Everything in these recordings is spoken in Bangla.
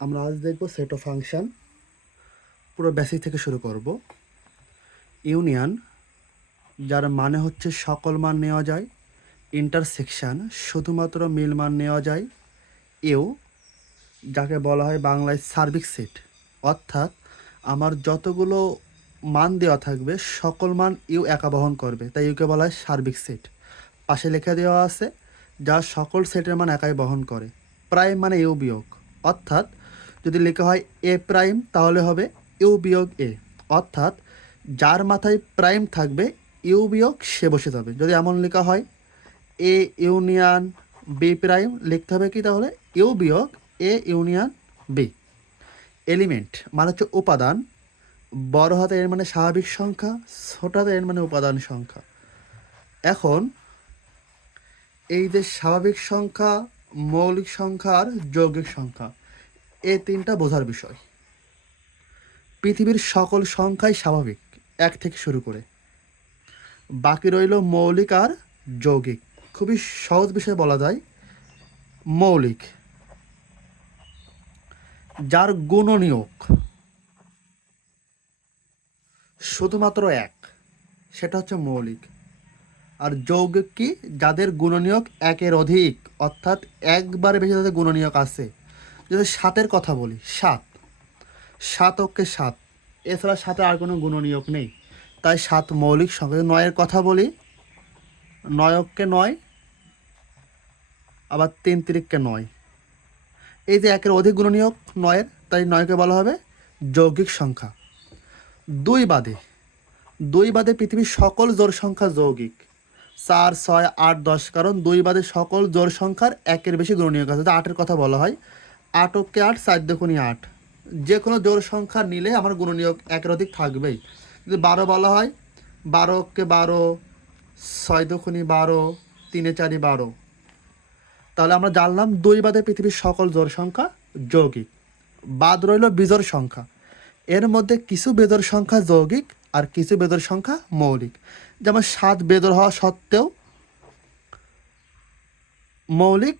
আমরা আজ দেখব সেট অফ ফাংশন। পুরো বেসিক থেকে শুরু করব। ইউনিয়ন, যার মানে হচ্ছে সকল মান নেওয়া যায়। ইন্টারসেকশন, শুধুমাত্র মিল মান নেওয়া যায়। ইউ, যাকে বলা হয় বাংলায় সার্বিক সেট, অর্থাৎ আমার যতগুলো মান দেওয়া থাকবে সকল মান ইউ একা বহন করবে, তাই ইউকে বলা হয় সার্বিক সেট। পাশে লেখা দেওয়া আছে যা সকল সেটের মান একাই বহন করে। প্রাইম মানে ইউ বিয়োগ, অর্থাৎ যদি লেখা হয় এ প্রাইম তাহলে হবে ইউ বিয়োগ এ, অর্থাৎ যার মাথায় প্রাইম থাকবে ইউ বিয়োগ সে বসে যাবে। যদি এমন লেখা হয় এ ইউনিয়ন বি প্রাইম, লিখতে হবে কি তাহলে ইউ বিয়োগ এ ইউনিয়ন বি। এলিমেন্ট মানে হচ্ছে উপাদান। বড় হাতে এর মানে স্বাভাবিক সংখ্যা, ছোট হাতে এর মানে উপাদান সংখ্যা। এখন এই যে স্বাভাবিক সংখ্যা, মৌলিক সংখ্যা আর যৌগিক সংখ্যা, এই তিনটা বোঝার বিষয়। পৃথিবীর সকল সংখ্যাই স্বাভাবিক, এক থেকে শুরু করে। বাকি রইল মৌলিক আর যৌগিক। খুবই সহজ বিষয় বলা যায় মৌলিক, যার গুণনীয়ক শুধুমাত্র এক, সেটা হচ্ছে মৌলিক। আর যৌগিক কি? যাদের গুণনীয়ক একের অধিক, অর্থাৎ একবারে বেশি যাদের গুণনীয়ক আছে। যদি সাতের কথা বলি, সাত, সাত অক্ষে সাত, এছাড়া সাথে আর কোনো গুণনীয়ক নেই, তাই সাত মৌলিক সংখ্যা। নয়ের কথা বলি, নয় অক্ষে নয়, আবার তিন তিরিককে নয়। এই যে একের অধিক গুণনীয়ক নয়ের, তাই নয়কে বলা হবে যৌগিক সংখ্যা। দুই বাদে, দুই বাদে পৃথিবীর সকল জোড় সংখ্যা যৌগিক। 4, 6, 8, 10, কারণ দুই বাদে সকল জোড় সংখ্যার একের বেশি গুণনীয়ক আছে। আটের কথা বলা হয়, আট অক্ষে আট, 4 দুগুণে 8, যে কোনো জোড় সংখ্যা নিলে আমার গুণনীয়ক একের অধিক থাকবেই। যদি 12 বলা হয়, 12 অক্ষে 12, 6 দুগুণে 12, 3 4 12, তাহলে আমরা জানলাম দুই বাদে পৃথিবীর সকল জোড় সংখ্যা যৌগিক। বাদ রইল বিজোড় সংখ্যা। এর মধ্যে কিছু বেজোড় সংখ্যা যৌগিক আর কিছু বেজোড় সংখ্যা মৌলিক। যেমন 7 বেজোড় হওয়া সত্ত্বেও মৌলিক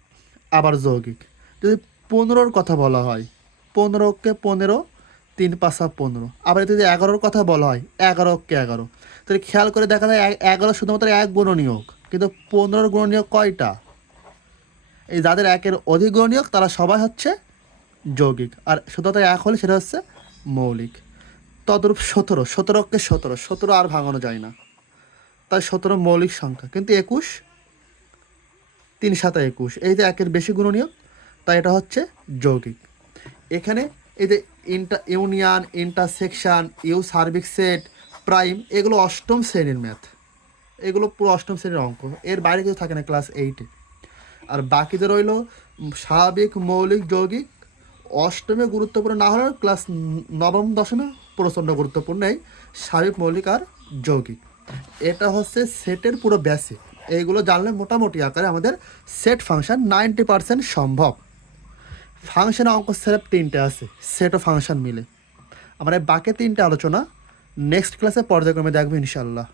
আবার যৌগিক। যদি 15-র কথা বলা হয়, 15কে 15, 3 5 15, আবার যদি 11-র কথা বলা হয়, 11কে 11, তাহলে খেয়াল করে দেখা যায় 11 শুধুমাত্র এক গুণনীয়ক, কিন্তু 15-র গুণনীয়ক কয়টা? এই যাদের একের অধিক গুণনীয়ক তারা সবাই হচ্ছে যৌগিক, আর শুধুমাত্র এক হলে সেটা হচ্ছে মৌলিক। তদরূপ 17, 17কে 17, 17 আর ভাঙানো যায় না, তাই 17 মৌলিক সংখ্যা। কিন্তু 21, 3 7 21, এই যে একের বেশি গুণনীয়ক, তাই এটা হচ্ছে যৌগিক। এখানে এই যে ইউনিয়ন, ইন্টারসেকশন, ইউ সার্বিক সেট, প্রাইম, এগুলো অষ্টম শ্রেণীর ম্যাথ, এগুলো পুরো অষ্টম শ্রেণীর অঙ্ক, এর বাইরে কিছু থাকে না ক্লাস 8-এ। আর বাকিতে রইল স্বাভাবিক, মৌলিক, যৌগিক। অষ্টমে গুরুত্বপূর্ণ না হলেও ক্লাস নবম দশমে প্রচণ্ড গুরুত্বপূর্ণ এই স্বাভাবিক, মৌলিক আর যৌগিক। এটা হচ্ছে সেটের পুরো বেসিক। এইগুলো জানলে মোটামুটি আকারে আমাদের সেট ফাংশন 90% সম্ভব। ফাংশনে অঙ্ক সেট 3টে আছে, সেট ও ফাংশন মিলে। আমরা বাকি 3টে আলোচনা নেক্সট ক্লাসে পর্যায়ক্রমে দেখবো ইনশাল্লাহ।